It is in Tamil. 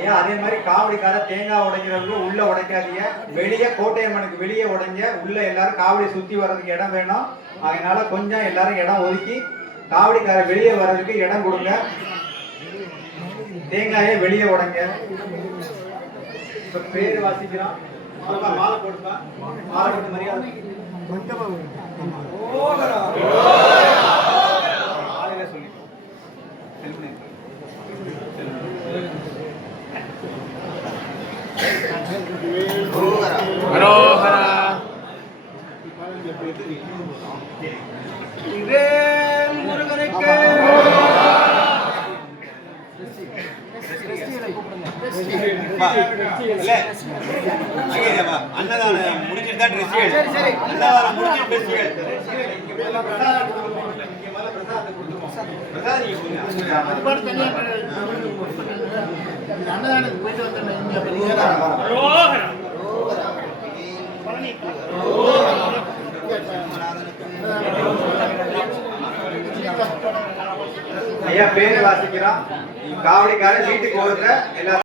ஏன் அதே மாதிரி காவடிக்கார தேங்காய் உடைக்கிறவங்க உள்ள உடைக்காதீங்க. வெளியே கோட்டையம்மனுக்கு வெளியே உடைங்க. உள்ள எல்லாரும் காவடி சுத்தி வர்றதுக்கு இடம் வேணும். அதனால கொஞ்சம் எல்லாரும் இடம் ஒதுக்கி காவடிக்கார வெளியே வர்றதுக்கு இடம் கொடுங்க. தேங்காயை வெளியே உடைங்க. இப்ப பேர் வாசிக்கிறோம் மாலை போட்டுப்பா. மாலை போட்டு மரியாதை. இதே முருகனுக்கு. அன்னதானம் முடிச்சிட்டு தான் எடு. அன்னதானம் முடிச்சிட்டு dress ஐயா பேரு வாசிக்கிறான் காவடிக்காரன் வீட்டுக்கு ஒருத்தர் எல்லாரும்